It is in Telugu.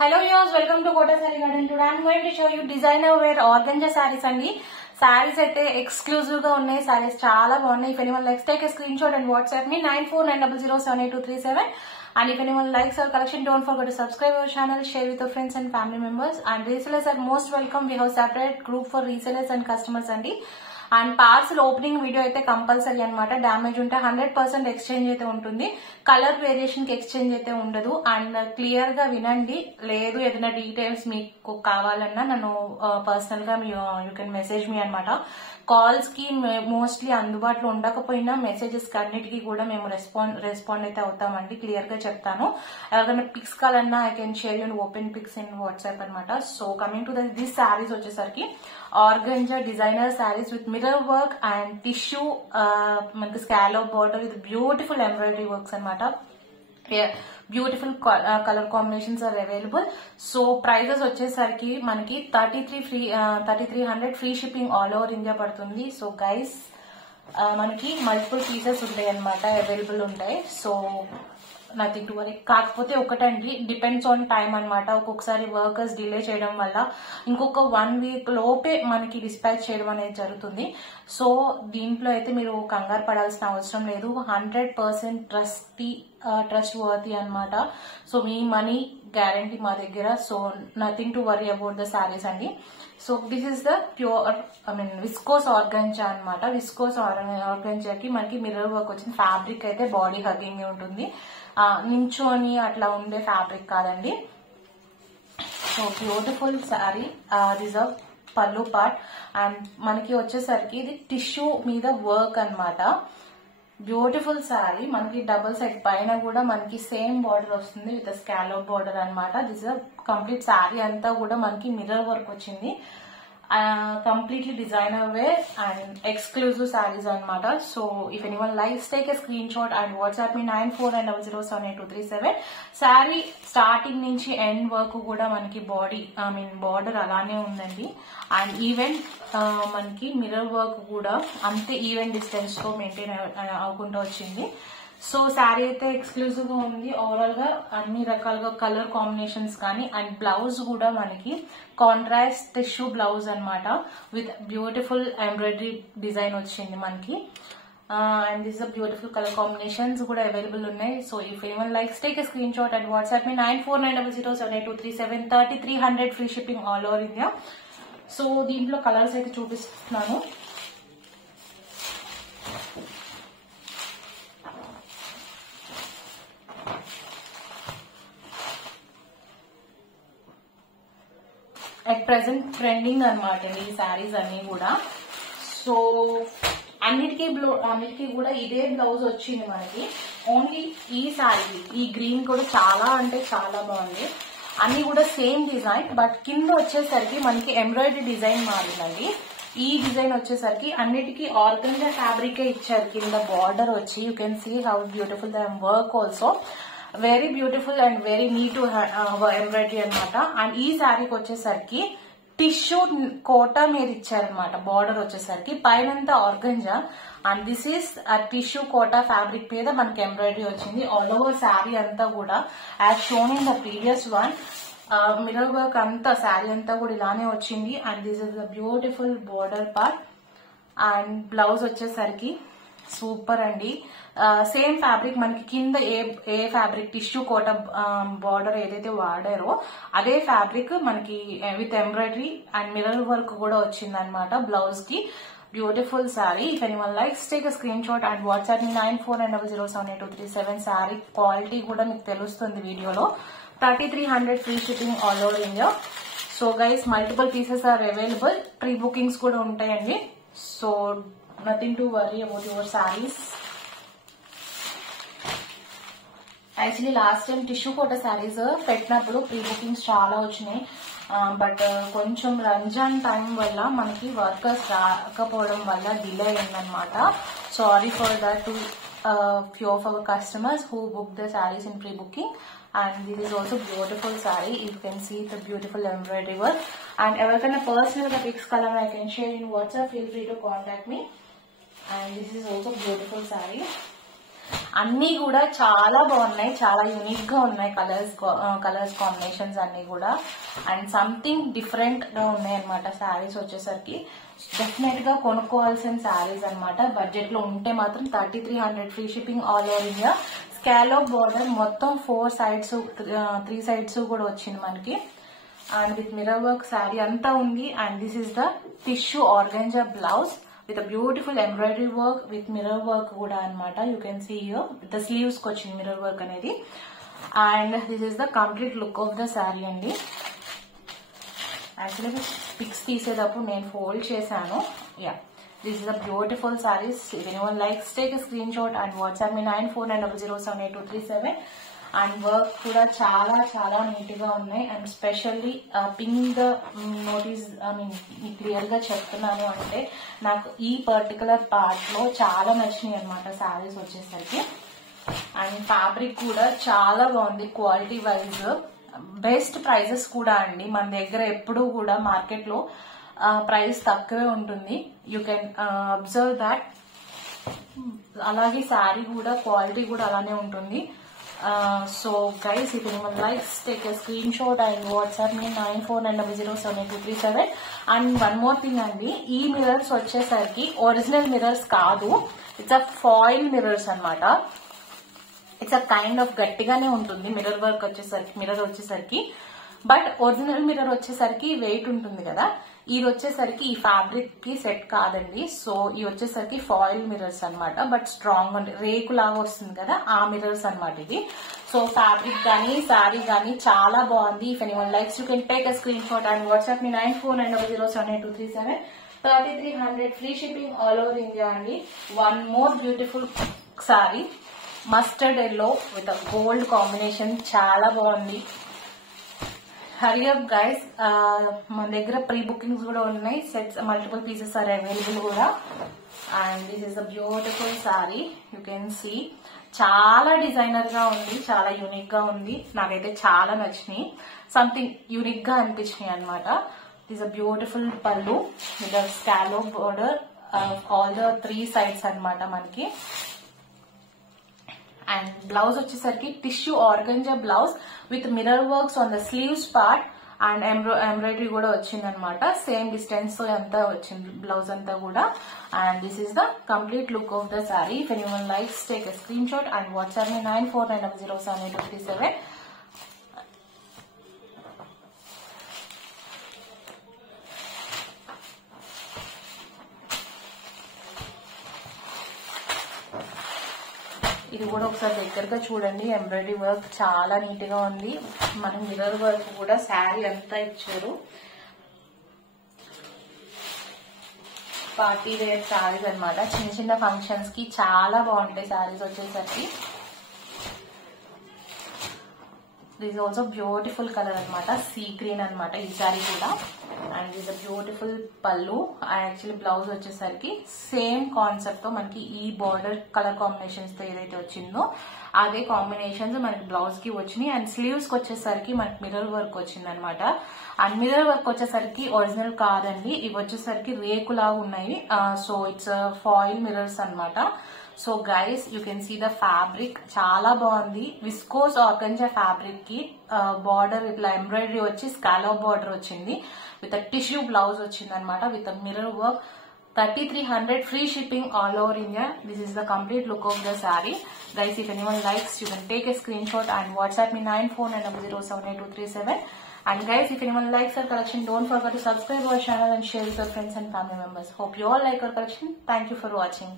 Hello viewers, welcome to Kota Saree Garden. Today I am going to show you designer wear organza sarees andi. Sarees అయితే exclusive గా ఉన్నాయి. Sarees చాలా బాగున్నాయి. If anyone likes, take a screenshot and WhatsApp me 9490078237. And if anyone likes our collection, don't forget to subscribe our channel, share with your friends and family members. And resellers are most welcome. We have separate group for resellers and customers andi. And parcel opening video అయితే కంపల్సరీ అనమాట. డ్యామేజ్ ఉంటే 100% ఎక్స్చేంజ్ అయితే ఉంటుంది. కలర్ వేరియేషన్ కి ఎక్స్చేంజ్ అయితే ఉండదు. అండ్ క్లియర్ గా వినండి. లేదు ఏదైనా డీటెయిల్స్ మీకు కావాలన్నా నన్ను పర్సనల్ గా యూ కెన్ మెసేజ్ మీ అనమాట. కాల్స్ కి మోస్ట్లీ అందుబాటులో ఉండకపోయినా మెసేజెస్ కి అన్నిటికీ కూడా మేము రెస్పాండ్ అయితే అవుతామండి. క్లియర్ గా చెప్తాను. ఎవరైనా పిక్స్ కావాలన్నా I can share you open pics in WhatsApp అనమాట. So coming to this saris వచ్చేసరికి organza designer saris with mirror work and tissue మనకి scallop border with beautiful embroidery works అనమాట. Beautiful colour combinations are available. So prices వచ్చేసరికి మనకి 3300 free shipping all over India పడుతుంది. సో గైస్ మనకి మల్టిపుల్ పీసెస్ ఉంటాయి అనమాట, అవైలబుల్ ఉంటాయి. So nothing to worry. కాకపోతే ఒకటండి, డిపెండ్స్ ఆన్ టైం అనమాట. ఒక్కొక్కసారి వర్కర్స్ డిలే చేయడం వల్ల ఇంకొక 1 వీక్ లోపే మనకి డిస్పాచ్ చేయడం అనేది జరుగుతుంది. సో దీంట్లో అయితే మీరు కంగారు పడాల్సిన అవసరం లేదు. 100% ట్రస్ట్ వర్తీ అనమాట. సో మీ మనీ గ్యారంటీ మా దగ్గర. So nothing to worry about the sarees అండి. So this is the pure viscose organza అనమాట. విస్కోస్ ఆర్గంజాకి మనకి మిర్రర్ వర్క్ వచ్చింది. ఫ్యాబ్రిక్ అయితే బాడీ హగ్గింగ్ ఉంటుంది, నించోని అట్లా ఉండే ఫ్యాబ్రిక్ కాదండి. So beautiful saree. This are pallu part. And మనకి వచ్చేసరికి ఇది టిష్యూ మీద వర్క్ అనమాట. బ్యూటిఫుల్ శారీ. మనకి డబుల్ సైడ్ పైన కూడా మనకి సేమ్ బార్డర్ వస్తుంది విత్ స్కాలప్ బార్డర్ అనమాట. దిస్ కంప్లీట్ శారీ అంతా కూడా మనకి మిర్రర్ వర్క్ వచ్చింది. Completely designer wear and exclusive sarees అనమాట. So if anyone likes, take a screenshot and WhatsApp me 9490078237. Saree starting నుంచి ఎండ్ వరకు కూడా మనకి బార్డర్ అలానే ఉందండి. అండ్ ఈవెన్ మనకి మిర్రర్ వర్క్ కూడా అంతే ఈవెన్ డిస్టెన్స్ తో మెయింటైన్ అవ్వకుండా వచ్చింది. సో శారీ అయితే ఎక్స్క్లూజివ్ గా ఉంది. ఓవరాల్ గా అన్ని రకాలుగా కలర్ కాంబినేషన్స్ కానీ అండ్ బ్లౌజ్ కూడా మనకి కాంట్రాస్ట్ టిష్యూ బ్లౌజ్ అనమాట విత్ బ్యూటిఫుల్ ఎంబ్రాయిడరీ డిజైన్ వచ్చింది మనకి. And this beautiful colour combinations కూడా అవైలబుల్ ఉన్నాయి. So if anyone likes, take a screenshot and WhatsApp me 9490078237. 3300 free shipping all over India. So దీంట్లో కలర్స్ అయితే చూపిస్తున్నాను. అట్ ప్రెసెంట్ ట్రెండింగ్ అనమాట ఈ శారీస్ అన్ని కూడా. సో అన్నిటికీ కూడా ఇదే బ్లౌజ్ వచ్చింది మనకి. ఓన్లీ ఈ శారీ ఈ గ్రీన్ కూడా చాలా అంటే చాలా బాగుంది. అన్ని కూడా సేమ్ డిజైన్, బట్ కింద వచ్చేసరికి మనకి ఎంబ్రాయిడరీ డిజైన్ మారిందండి. ఈ డిజైన్ వచ్చేసరికి అన్నిటికీ ఆర్గంజా ఫ్యాబ్రిక్ ఇచ్చారు. కింద బార్డర్ వచ్చి you can see how beautiful the work also. Very beautiful and very neat embroidery అనమాట. అండ్ ఈ శారీకి వచ్చేసరికి టిష్యూ కోటా మీద ఇచ్చారనమాట. బార్డర్ వచ్చేసరికి పైనంతా organza and this is tissue Kota fabric మీద మనకి ఎంబ్రాయిడరీ వచ్చింది. ఆల్ ఓవర్ శారీ అంతా కూడా as shown in the previous one. Mirror work అంతా శారీ అంతా కూడా ఇలానే వచ్చింది. And this is the beautiful border part. And blouse వచ్చేసరికి సూపర్ అండి. సేమ్ ఫ్యాబ్రిక్ మనకి కింద ఏ ఫ్యాబ్రిక్ టిష్యూ కోట బార్డర్ ఏదైతే వాడారో అదే ఫ్యాబ్రిక్ మనకి with embroidery and mirror work కూడా వచ్చింది అనమాట బ్లౌజ్ కి. Beautiful saree. If anyone likes, take a screenshot and WhatsApp me 9490078237. Saree quality కూడా మీకు తెలుస్తుంది వీడియోలో. 3300 free shipping all over India. So guys multiple pieces are available. Pre bookings కూడా ఉంటాయండి. So nothing to worry about your sarees. Actually last time tissue Kota sarees పెట్టినప్పుడు ప్రీ బుకింగ్స్ చాలా వచ్చినాయి. బట్ కొంచెం రంజాన్ టైం వల్ల మనకి వర్కర్స్ రాకపోవడం వల్ల డిలే అయిందనమాట. Sorry for that to few of our customers who book the saris in pre booking. And this is also beautiful saree. You can see the beautiful embroidery work. And ఎవరికైనా పర్సనల్ గా పిక్స్ కావాలన్నా I can share in WhatsApp. Feel free to contact me. And this is also beautiful saree. అన్ని కూడా చాలా బాగున్నాయి, చాలా యూనిక్ గా ఉన్నాయి కలర్స్ కాంబినేషన్స్ అన్ని కూడా. అండ్ సంథింగ్ డిఫరెంట్ గా ఉన్నాయి అనమాట శారీస్ వచ్చేసరికి. డెఫినెట్ గా కొనుక్కోవాల్సిన శారీస్ అనమాట. బడ్జెట్ లో ఉంటే మాత్రం 3300 free shipping all over India. Scallop border మొత్తం 4 sides 3 sides కూడా వచ్చింది మనకి. And with mirror work sari అంతా ఉంది. And this is the tissue organza blouse with a beautiful embroidery work with mirror work kuda anamata. You can see here the sleeves ko vachindi mirror work anedi. And this is the complete look of the saree andi. Actually pics teesedappudu nenu fold chesanu. Yeah, this is a beautiful sarees. If anyone likes, take a screenshot and WhatsApp me 9490078237. And work కూడా చాలా చాలా నీట్ గా ఉన్నాయి. And specially pink the notice clear గా చెప్తున్నాను అంటే నాకు ఈ పర్టికులర్ పార్ట్ లో చాలా నచ్చినాయి అనమాట శారీస్ వచ్చేసరికి. అండ్ ఫ్యాబ్రిక్ కూడా చాలా బాగుంది క్వాలిటీ వైజ్. బెస్ట్ ప్రైజెస్ కూడా అండి. మన దగ్గర ఎప్పుడూ కూడా మార్కెట్ లో ప్రైస్ తక్కువే ఉంటుంది. You can observe that. అలాగే శారీ కూడా క్వాలిటీ కూడా అలానే ఉంటుంది. So guys, if anyone likes, take a screenshot and WhatsApp me 9490078237. And one more thing అండి, ఈ మిర్రర్స్ వచ్చేసరికి ఒరిజినల్ మిర్రర్స్ కాదు, ఇట్స్ అ ఫాయిల్ మిర్రర్స్ అనమాట. ఇట్స్ అ కైండ్ ఆఫ్ గట్టిగానే ఉంటుంది మిర్రర్ వర్క్ వచ్చేసరికి. బట్ ఒరిజినల్ మిర్రర్ వచ్చేసరికి వెయిట్ ఉంటుంది కదా, ఇది వచ్చేసరికి ఈ ఫ్యాబ్రిక్ కి సెట్ కాదండి. సో ఇది వచ్చేసరికి ఫాయిల్ మిర్రర్స్ అనమాట. బట్ స్ట్రాంగ్ ఉంది, రేకు లాగా వస్తుంది కదా ఆ మిర్రర్స్ అనమాట ఇది. సో ఫ్యాబ్రిక్ గానీ శారీ గానీ చాలా బాగుంది. If anyone likes, you can take a screenshot and WhatsApp me 9490078237. 3300 free shipping all over India అండి. One more beautiful saree mustard yellow with gold combination, చాలా బాగుంది. హరీ అప్ గైస్, మన దగ్గర ప్రీ బుకింగ్స్ కూడా ఉన్నాయి. Sets multiple pieces are available కూడా. And this is a beautiful saree. You can see చాలా డిజైనర్ గా ఉంది, చాలా యూనిక్ గా ఉంది. నాకైతే చాలా నచ్చినాయి, సంథింగ్ యూనిక్ గా అనిపించినాయి అనమాట. దిస్ అ బ్యూటిఫుల్ పళ్ళు with scallop border all the 3 sides అనమాట మనకి. అండ్ బ్లౌజ్ వచ్చేసరికి tissue organza blouse with mirror works on the sleeves part. And embroidery కూడా వచ్చింది అనమాట. సేమ్ డిస్టెన్స్ అంతా వచ్చింది బ్లౌజ్ అంతా కూడా. And this is the complete look of the saree. If anyone likes, take a screenshot and WhatsApp me 9490078237. ఇది కూడా ఒకసారి దగ్గరగా చూడండి. ఎంబ్రాయిడరీ వర్క్ చాలా నీట్ గా ఉంది. మనం మిర్రర్ వర్క్ కూడా శారీ అంతా ఇచ్చారు. పార్టీ వేర్ శారీస్ అనమాట. చిన్న చిన్న ఫంక్షన్స్ కి చాలా బాగుంటాయి శారీస్ వచ్చేసరికి. దిస్ ఆల్సో బ్యూటిఫుల్ కలర్ అనమాట, సీ గ్రీన్ అనమాట ఈ సారీ కూడా. అండ్ దిస్ బ్యూటిఫుల్ పళ్ళు. యాక్చువల్లీ బ్లౌజ్ వచ్చేసరికి సేమ్ కాన్సెప్ట్ తో మనకి ఈ బార్డర్ కలర్ కాంబినేషన్స్ తో ఏదైతే వచ్చిందో అదే కాంబినేషన్స్ మనకి బ్లౌజ్ కి వచ్చినాయి. అండ్ స్లీవ్స్ కి వచ్చేసరికి మనకి మిర్రర్ వర్క్ వచ్చింది అనమాట. అండ్ మిర్రర్ వర్క్ వచ్చేసరికి ఒరిజినల్ కాదండి, ఇవి వచ్చేసరికి రేకులాగా ఉన్నాయి. సో ఇట్స్ ఫాయిల్ మిర్రర్స్ అనమాట. So guys, you can see the fabric చాలా బాగుంది. విస్కోస్ ఆర్గంజా ఫ్యాబ్రిక్ కి బార్డర్ ఇట్లా ఎంబ్రాయిడరీ వచ్చి స్కాలోప్ బార్డర్ వచ్చింది. విత్ టిష్యూ బ్లౌజ్ వచ్చింది అనమాట. With mirror work. 3300 free shipping all over India. This is the complete look of the sari. Guys, if anyone likes, you can take a screenshot and WhatsApp me 9490078237. And guys, if anyone likes our collection, don't forget to subscribe our channel and share with your friends and family members. Hope you all like our collection. Thank you for watching.